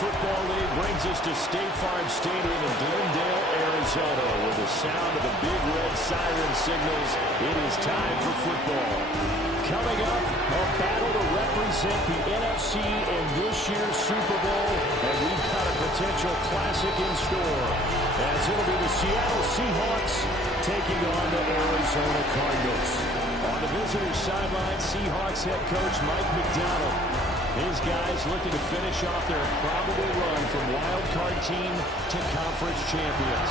Football League brings us to State Farm Stadium in Glendale, Arizona. With the sound of the big red siren signals, it is time for football. Coming up, a battle to represent the NFC in this year's Super Bowl, and we've got a potential classic in store, as it'll be the Seattle Seahawks taking on the Arizona Cardinals. On the visitor's sideline, Seahawks head coach Mike McDonald. His guys looking to finish off their probable run from wild card team to conference champions.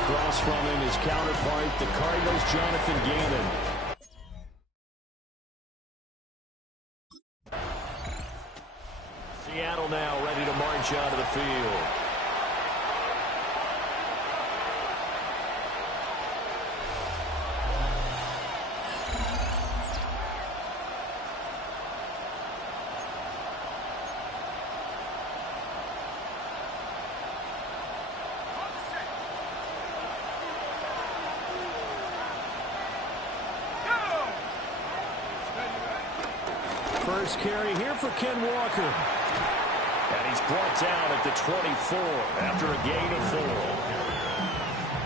Across from him, his counterpart, the Cardinals' Jonathan Gannon. Seattle now ready to march out of the field. First carry here for Ken Walker. And he's brought down at the 24 after a gain of 4.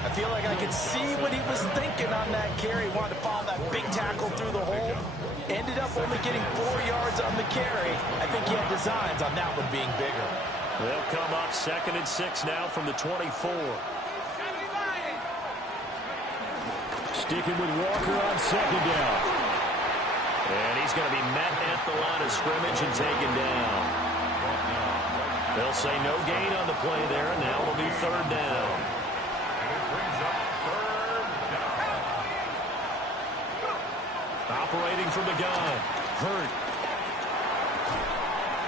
I feel like I could see what he was thinking on that carry. He wanted to follow that big tackle through the hole. Ended up only getting 4 yards on the carry. I think he had designs on that one being bigger. They'll come up 2nd and 6 now from the 24. Sticking with Walker on 2nd down. And he's going to be met at the line of scrimmage and taken down. They'll say no gain on the play there, and now it'll be 3rd down. Operating from the gun. Hurt.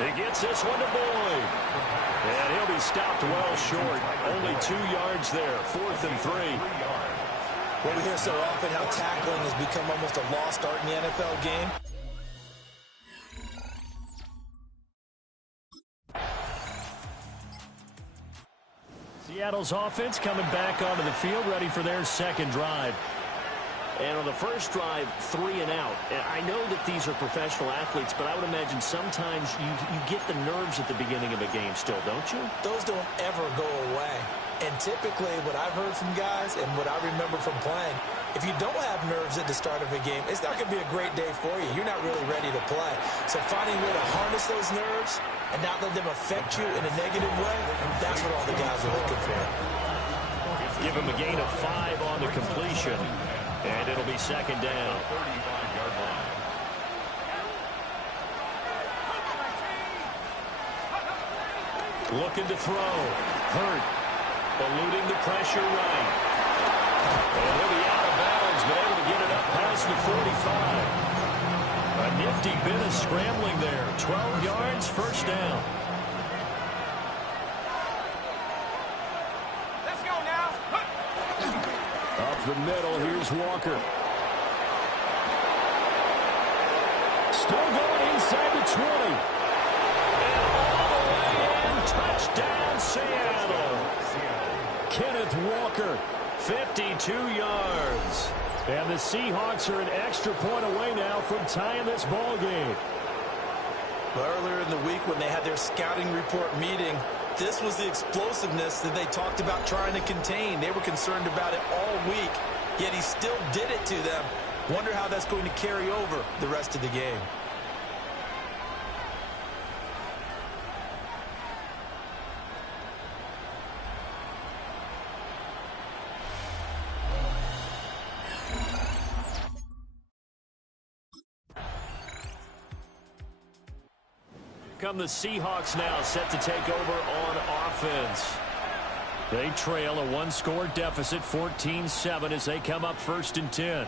He gets this one to Boyd. And he'll be stopped well short. Only 2 yards there. 4th and 3. Well, we hear so often how tackling has become almost a lost art in the NFL game. Seattle's offense coming back onto the field, ready for their 2nd drive. And on the first drive, 3 and out. And I know that these are professional athletes, but I would imagine sometimes you get the nerves at the beginning of a game still, don't you? Those don't ever go away. And typically what I've heard from guys and what I remember from playing, if you don't have nerves at the start of a game, it's not going to be a great day for you. You're not really ready to play. So finding a way to harness those nerves and not let them affect you in a negative way, that's what all the guys are looking for. Give him a gain of 5 on the completion, and it'll be 2nd down. Looking to throw. Hurt. Eluding the pressure right. And he'll be out of bounds, but able to get it up past the 45. A nifty bit of scrambling there. 12 yards, 1st down. Let's go now. Up the middle, here's Walker. Still going inside the 20. And all the way in, touchdown Seattle. Kenneth Walker, 52 yards. And the Seahawks are an extra point away now from tying this ball game. Earlier in the week when they had their scouting report meeting, this was the explosiveness that they talked about trying to contain. They were concerned about it all week, yet he still did it to them. Wonder how that's going to carry over the rest of the game. Come the Seahawks now, set to take over on offense. They trail a 1-score deficit, 14-7, as they come up 1st and 10.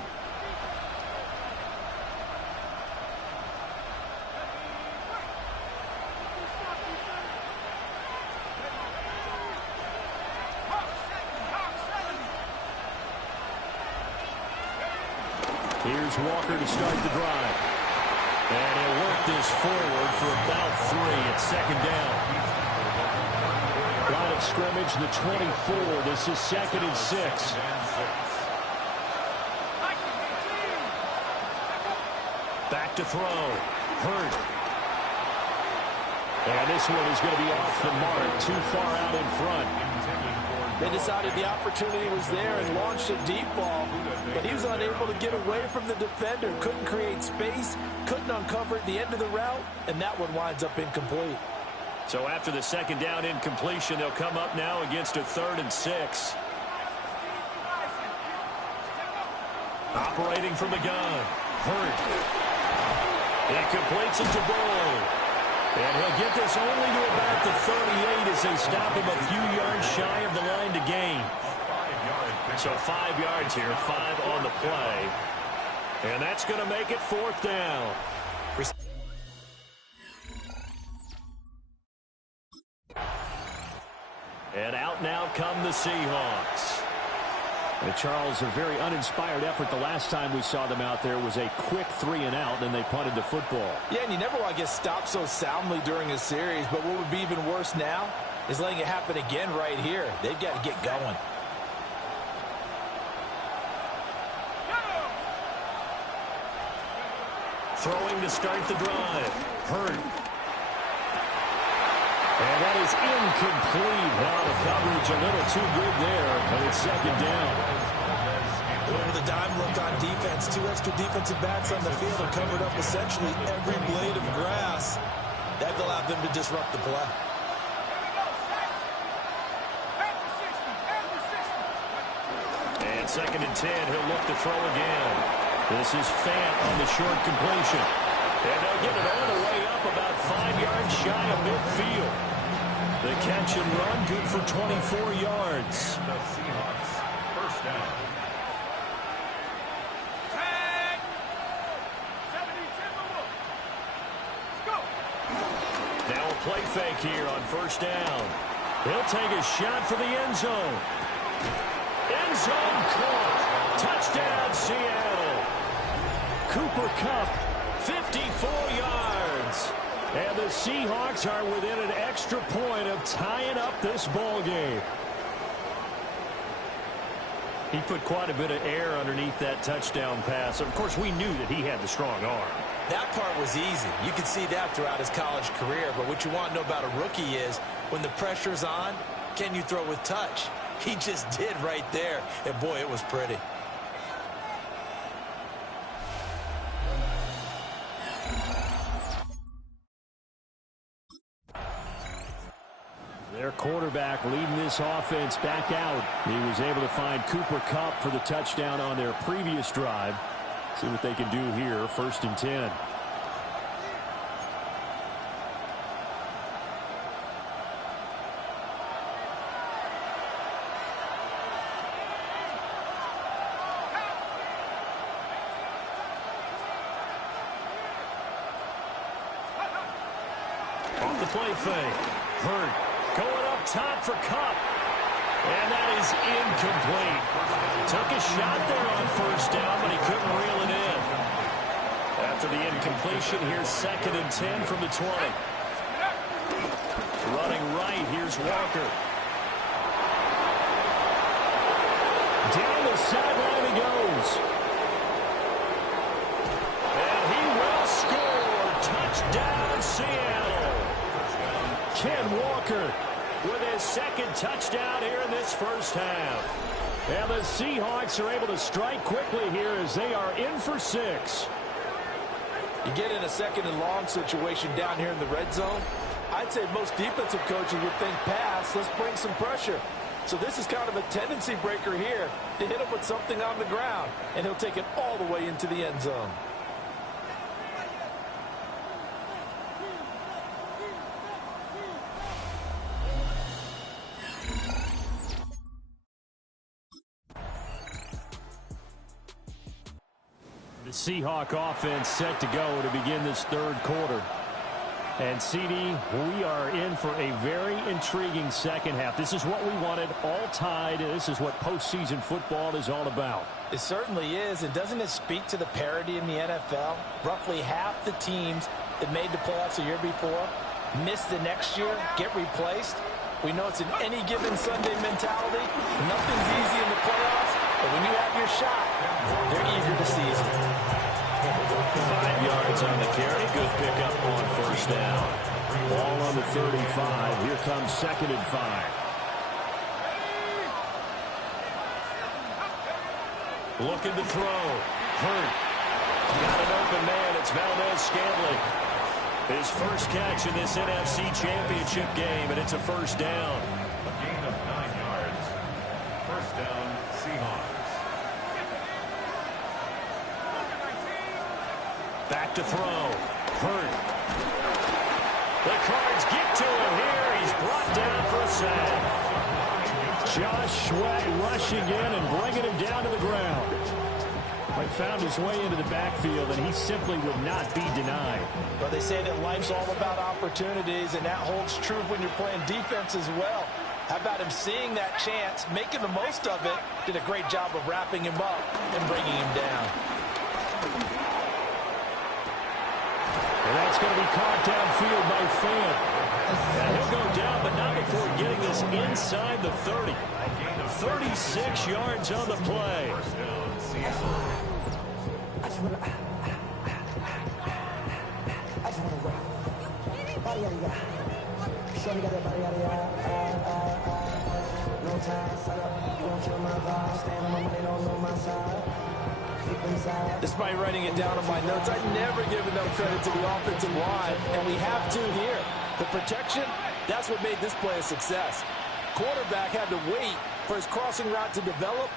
Here's Walker to start the drive. And he'll work this forward for about 3 at 2nd down. Line of scrimmage, the 24. This is 2nd and 6. Back to throw. Hurt. And this one is going to be off the mark, too far out in front. They decided the opportunity was there and launched a deep ball, but he was unable to get away from the defender, couldn't create space, couldn't uncover at the end of the route, and that one winds up incomplete. So after the second down incompletion, they'll come up now against a 3rd and 6. Operating from the gun. Hurt. He completes it to Bull. And he'll get this only to about the 38 as they stop him a few yards shy of the line to gain. So 5 yards here, 5 on the play. And that's going to make it 4th down. And out now come the Seahawks. And Charles, a very uninspired effort the last time we saw them out there was a quick 3-and-out, and they punted the football. Yeah, and you never want to get stopped so soundly during a series, but what would be even worse now is letting it happen again right here. They've got to get going. Throwing to start the drive. Hurt. And that is incomplete. Now the coverage a little too good there, but it's 2nd down. Over the dime look on defense. 2 extra defensive backs on the field and covered up essentially every blade of grass. That allowed them to disrupt the play. And 2nd and 10, he'll look to throw again. This is Fant on the short completion. And they'll get it all the way up about 5 yards shy of midfield. The catch and run good for 24 yards. The Seahawks, 1st down. Now a play fake here on 1st down. He'll take a shot for the end zone. End zone caught. Touchdown, Seattle. Cooper Kupp, 54 yards. And the Seahawks are within an extra point of tying up this ball game. He put quite a bit of air underneath that touchdown pass. Of course, we knew that he had the strong arm. That part was easy. You could see that throughout his college career. But what you want to know about a rookie is when the pressure's on, can you throw with touch? He just did right there. And, boy, it was pretty. Their quarterback leading this offense back out. He was able to find Cooper Kupp for the touchdown on their previous drive. See what they can do here, 1st and 10. Off the play fake. Hurt. Going up top for Kupp. And that is incomplete. Took a shot there on 1st down, but he couldn't reel it in. After the incompletion, here's 2nd and 10 from the 20. Running right, here's Walker. Down the sideline he goes. And he will score. Touchdown, Seattle. Ken Walker with his 2nd touchdown here in this 1st half. And the Seahawks are able to strike quickly here as they are in for 6. You get in a 2nd and long situation down here in the red zone, I'd say most defensive coaches would think pass, let's bring some pressure. So this is kind of a tendency breaker here to hit him with something on the ground, and he'll take it all the way into the end zone. The Seahawk offense set to go to begin this 3rd quarter. And, CD, we are in for a very intriguing 2nd half. This is what we wanted, all tied. This is what postseason football is all about. It certainly is. And doesn't it speak to the parity in the NFL? Roughly half the teams that made the playoffs a year before miss the next year, get replaced. We know it's an any given Sunday mentality. Nothing's easy in the playoffs, but when you have your shot, they're eager to seize it. 5 yards on the carry. Good pickup on 1st down. Ball on the 35. Here comes 2nd and 5. Looking to throw. Hurt. Got an open man. It's Valdez-Scantling. His first catch in this NFC Championship game, and it's a first down. A gain of 9 yards. First down, Seahawks. Back to throw. Hurt. The Cards get to him here. He's brought down for a sack. Josh Sweat rushing in and bringing him down to the ground. He found his way into the backfield, and he simply would not be denied. Well, they say that life's all about opportunities, and that holds true when you're playing defense as well. How about him seeing that chance, making the most of it, did a great job of wrapping him up and bringing him down. And that's going to be caught downfield by Fan. And he'll go down, but not before getting this inside the 30. 36 yards on the play. First down, Seahawks. Despite writing it down on my notes, I never give enough credit to the offensive line, and we have to here. The protection, that's what made this play a success. Quarterback had to wait for his crossing route to develop,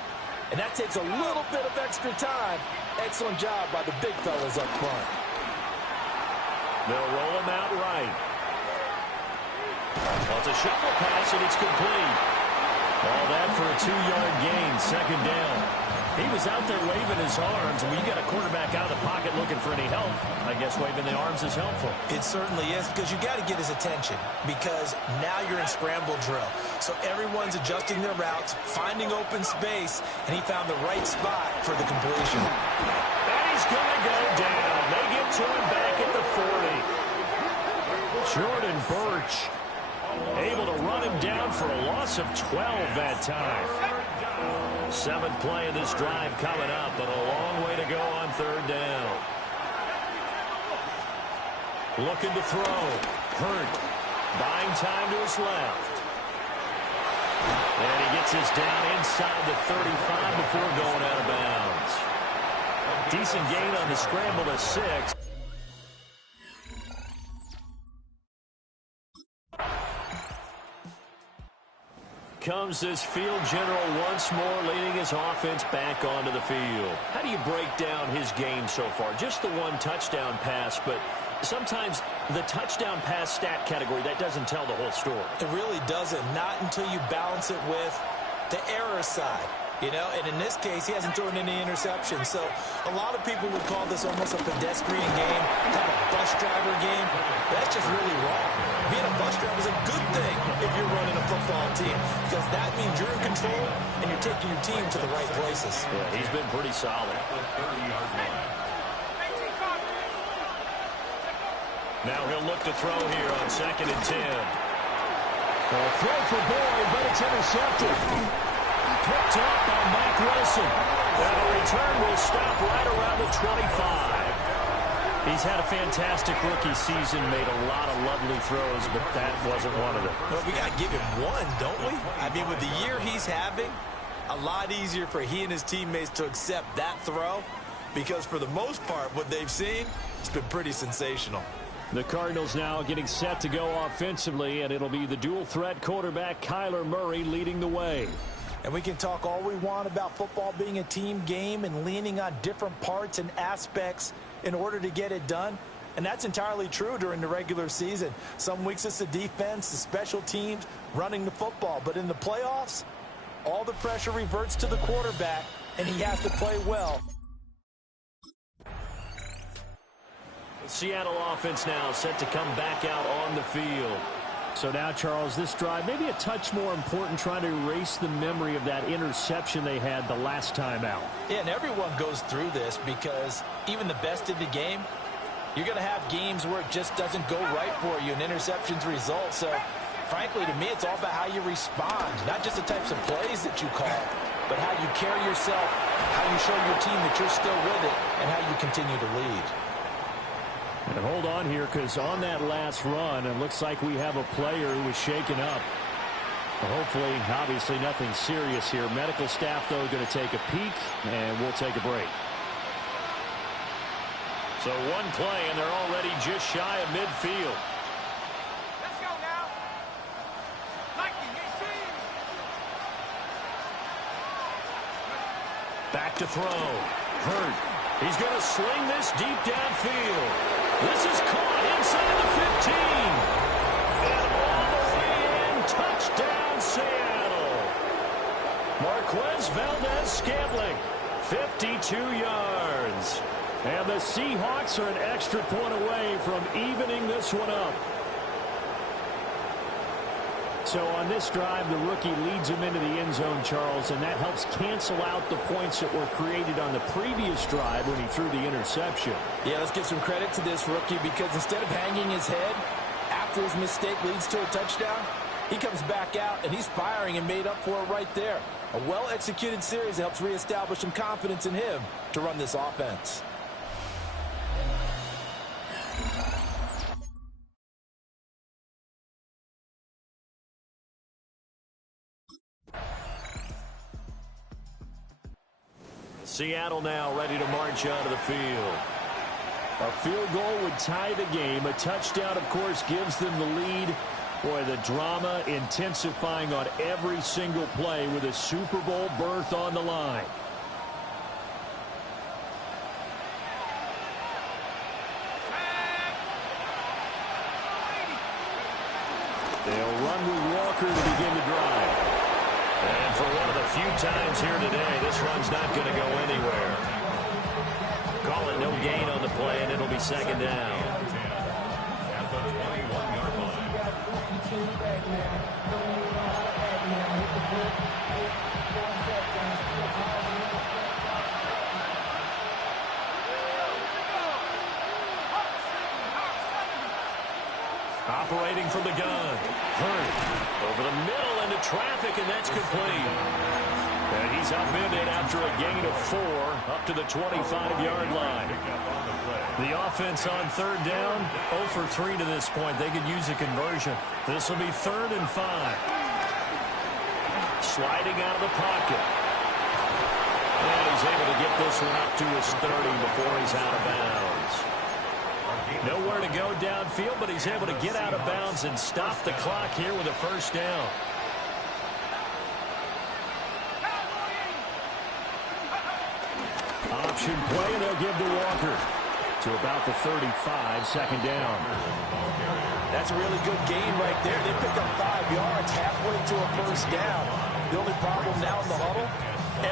and that takes a little bit of extra time. Excellent job by the big fellas up front. They'll roll him out right. Well, it's a shuffle pass, and it's complete. All that for a 2-yard gain, 2nd down. He was out there waving his arms, and when you got a quarterback out of the pocket looking for any help, I guess waving the arms is helpful. It certainly is, because you got to get his attention, because now you're in scramble drill. So everyone's adjusting their routes, finding open space, and he found the right spot for the completion. And he's going to go down. They get to him back at the 40. Jordan Birch able to run him down for a loss of 12 that time. 7th play of this drive coming up, but a long way to go on 3rd down. Looking to throw. Hurt. Buying time to his left. And he gets his down inside the 35 before going out of bounds. Decent gain on the scramble to 6. Comes this field general once more, leading his offense back onto the field. How do you break down his game so far? Just the one touchdown pass, but sometimes the touchdown pass stat category, that doesn't tell the whole story. It really doesn't, not until you balance it with the error side. You know, and in this case, he hasn't thrown any interceptions. So a lot of people would call this almost a pedestrian game, kind of a bus driver game. That's just really wrong. Being a bus driver is a good thing if you're running a football team, because that means you're in control and you're taking your team to the right places. Yeah, he's been pretty solid. Now he'll look to throw here on 2nd and 10. A throw for Boyd, but it's intercepted. Picked up by Mike Wilson. And the return will stop right around the 25. He's had a fantastic rookie season, made a lot of lovely throws, but that wasn't one of them. Well, we got to give him one, don't we? I mean, with the year he's having, a lot easier for he and his teammates to accept that throw, because for the most part, what they've seen, it's been pretty sensational. The Cardinals now getting set to go offensively, and it'll be the dual-threat quarterback Kyler Murray leading the way. And we can talk all we want about football being a team game and leaning on different parts and aspects in order to get it done. And that's entirely true during the regular season. Some weeks it's the defense, the special teams, running the football. But in the playoffs, all the pressure reverts to the quarterback, and he has to play well. Seattle offense now set to come back out on the field. So now, Charles, this drive maybe a touch more important, trying to erase the memory of that interception they had the last time out. Yeah, and everyone goes through this, because even the best in the game, you're going to have games where it just doesn't go right for you and interceptions result. So, frankly, to me, it's all about how you respond, not just the types of plays that you call, but how you carry yourself, how you show your team that you're still with it, and how you continue to lead. And hold on here, because on that last run, it looks like we have a player who was shaken up. Hopefully, obviously nothing serious here. Medical staff, though, going to take a peek, and we'll take a break. So one play, and they're already just shy of midfield. Let's go now. Back to throw. Hurt. He's going to sling this deep downfield. This is caught inside the 15. And all the way in. Touchdown, Seattle. Marquez Valdez-Scantling, 52 yards. And the Seahawks are an extra point away from evening this one up. So on this drive, the rookie leads him into the end zone, Charles, and that helps cancel out the points that were created on the previous drive when he threw the interception. Yeah, let's give some credit to this rookie, because instead of hanging his head after his mistake leads to a touchdown, he comes back out and he's firing and made up for it right there. A well-executed series helps reestablish some confidence in him to run this offense. Seattle now ready to march onto the field. A field goal would tie the game. A touchdown, of course, gives them the lead. Boy, the drama intensifying on every single play with a Super Bowl berth on the line. They'll run with Walker to begin the drive. And for one of the few times here today, this run's not going to go anywhere. Call it no gain on the play, and it'll be second down. At the 21-yard line. Operating from the gun. Hurt. Over the middle into traffic, and that's complete. And he's upended after a gain of 4 up to the 25-yard line. The offense on third down, 0 for 3 to this point. They could use a conversion. This will be 3rd and 5. Sliding out of the pocket. And he's able to get this one up to his 30 before he's out of bounds. Nowhere to go downfield, but he's able to get out of bounds and stop the clock here with a first down. Option play, and they'll give to Walker to about the 35, second down. That's a really good gain right there. They pick up 5 yards halfway to a first down. The only problem now in the huddle,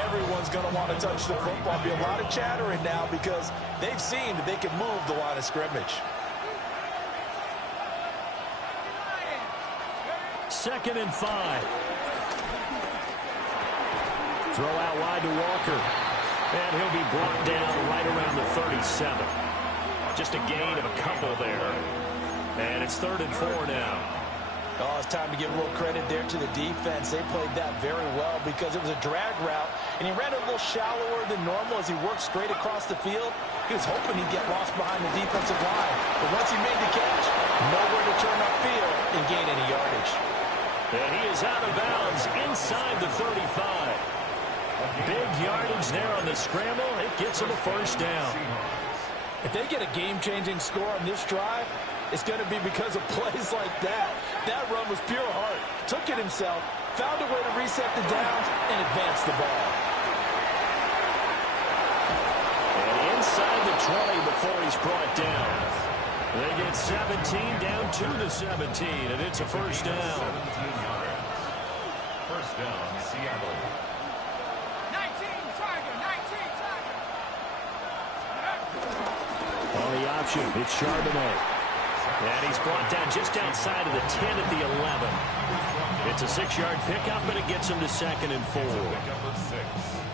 everyone's going to want to touch the football. Be a lot of chattering now because they've seen that they can move the line of scrimmage. 2nd and 5. Throw out wide to Walker. And he'll be brought down right around the 37. Just a gain of a couple there. And it's 3rd and 4 now. Oh, it's time to give a little credit there to the defense. They played that very well because it was a drag route, and he ran a little shallower than normal as he worked straight across the field. He was hoping he'd get lost behind the defensive line. But once he made the catch, nowhere to turn upfield and gain any yardage. And he is out of bounds inside the 35. Big yardage there on the scramble. It gets him a first down. If they get a game-changing score on this drive, it's going to be because of plays like that. That run was pure heart. Took it himself, found a way to reset the downs, and advance the ball. And inside the 20 before he's brought down. They get 17 down to the 17, and it's a first down. 17 yards. First down, Seattle. 19, Tiger, 19, Tiger. On the option, it's Charbonnet. And he's brought down just outside of the 10 at the 11. It's a 6-yard pickup, but it gets him to 2nd and 4.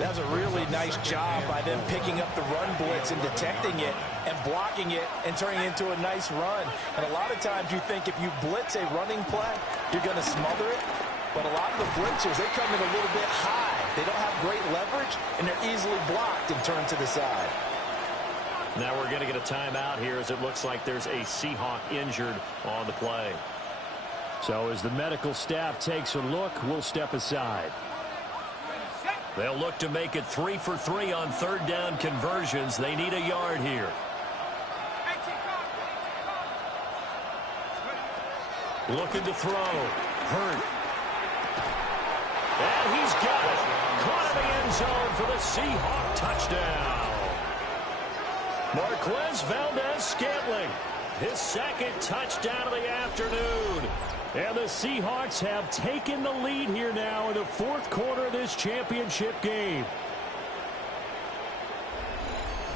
That's a really nice job by them picking up the run blitz and detecting it and blocking it and turning it into a nice run. And a lot of times you think if you blitz a running play, you're going to smother it. But a lot of the blitzers, they come in a little bit high. They don't have great leverage, and they're easily blocked and turned to the side. Now we're going to get a timeout here as it looks like there's a Seahawk injured on the play. So as the medical staff takes a look, we'll step aside. They'll look to make it 3 for 3 on third down conversions. They need a yard here. Looking to throw. Hurt. And he's got it. Caught in the end zone for the Seahawk touchdown. Marquez Valdez-Scantling, his second touchdown of the afternoon. And the Seahawks have taken the lead here now in the fourth quarter of this championship game.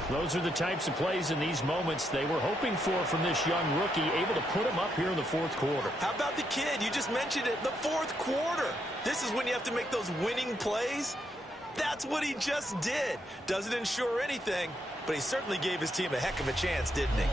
Those are the types of plays in these moments they were hoping for from this young rookie, able to put him up here in the fourth quarter. How about the kid? You just mentioned it, the fourth quarter. This is when you have to make those winning plays. That's what he just did. Doesn't ensure anything, but he certainly gave his team a heck of a chance, didn't he?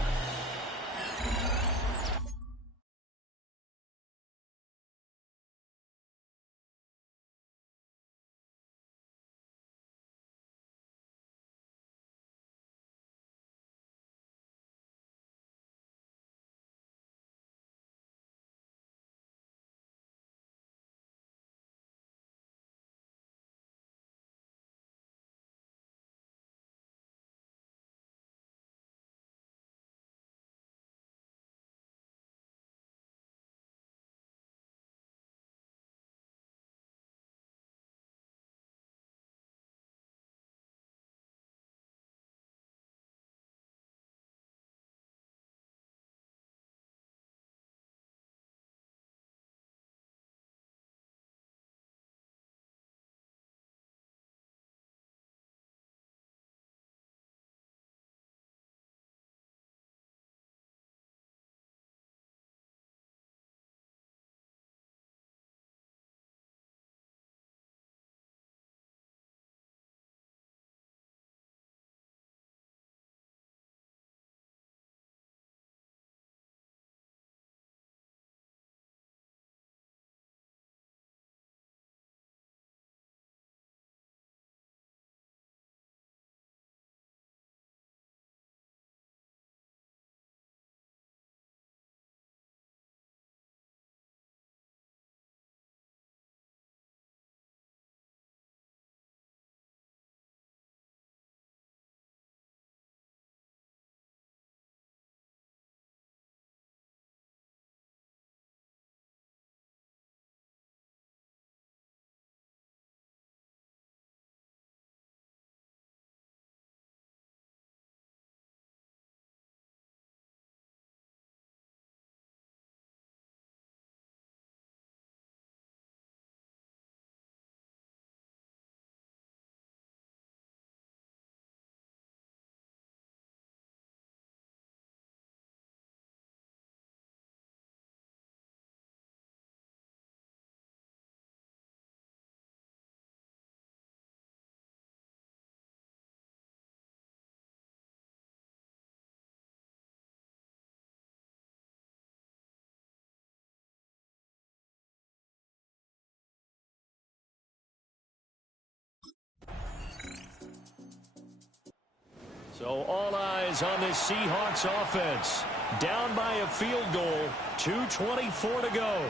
So all eyes on this Seahawks offense. Down by a field goal, 2:24 to go.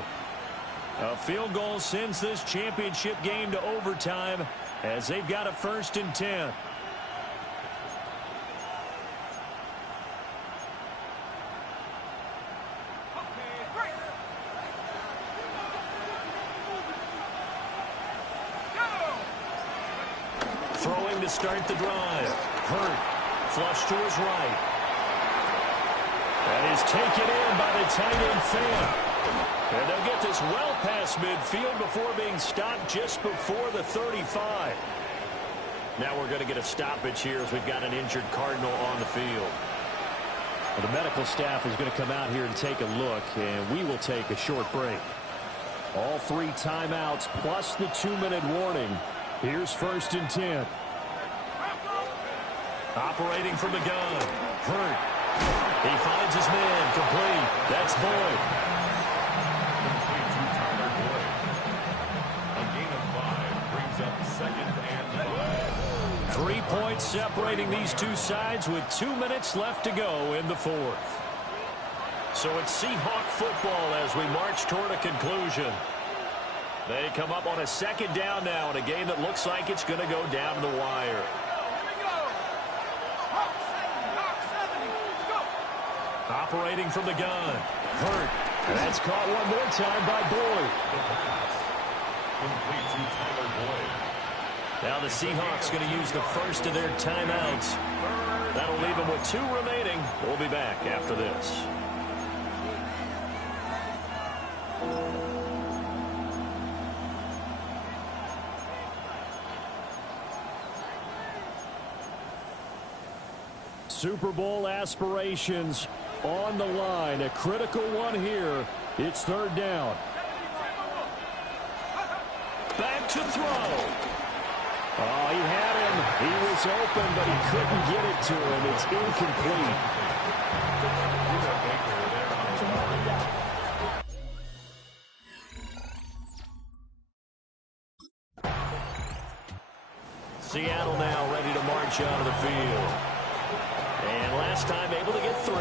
A field goal sends this championship game to overtime as they've got a 1st and 10. Throwing to start the drive. Hurt. Flush to his right. That is taken in by the tight end fan. And they'll get this well past midfield before being stopped just before the 35. Now we're going to get a stoppage here as we've got an injured Cardinal on the field. Well, the medical staff is going to come out here and take a look, and we will take a short break. All 3 timeouts plus the 2-minute warning. Here's 1st and 10. Operating from the gun. Hurt. He finds his man. Complete. That's Boyd. Complete to Tyler Boyd. A gain of 5 brings up 2nd and 5. points separating these two sides with 2 minutes left to go in the fourth. So it's Seahawk football as we march toward a conclusion. They come up on a second down now in a game that looks like it's going to go down to the wire. Operating from the gun. Hurt. And that's caught one more time by Boyd. Complete to Tyler Boyd. Now the Seahawks going to use the first of their timeouts. That'll leave them with 2 remaining. We'll be back after this. Super Bowl aspirations on the line. A critical one here. It's third down. Back to throw. Oh, he had him. He was open, but he couldn't get it to him. It's incomplete. Seattle now ready to march out of the field. And last time able to get 3.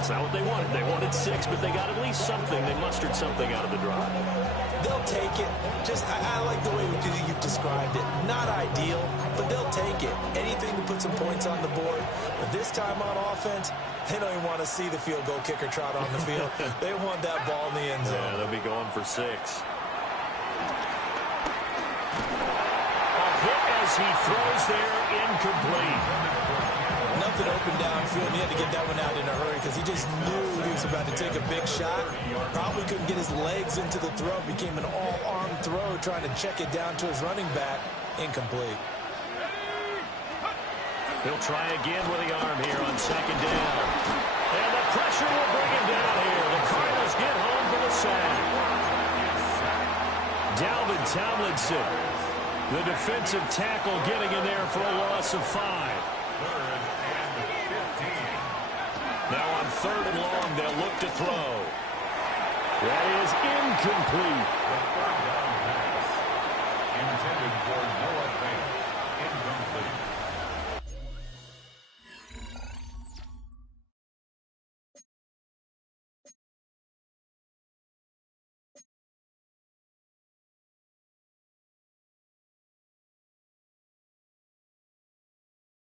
It's not what they wanted. They wanted 6, but they got at least something. They mustered something out of the drive. They'll take it. I like the way you've described it. Not ideal, but they'll take it. Anything to put some points on the board. But this time on offense, they don't even want to see the field goal kicker trot on the field. They want that ball in the end zone. Yeah, they'll be going for 6. A hit as he throws there, incomplete. Nothing open downfield. He had to get that one out in a hurry because he just knew he was about to take a big shot. Probably couldn't get his legs into the throw. Became an all-arm throw trying to check it down to his running back. Incomplete. He'll try again with the arm here on second down. And the pressure will bring him down here. The Cardinals get home for the sack. Dalvin Tomlinson, the defensive tackle, getting in there for a loss of 5. Now on third and long, they'll look to throw. That is incomplete. The third down pass intended for Noah Fant. Incomplete.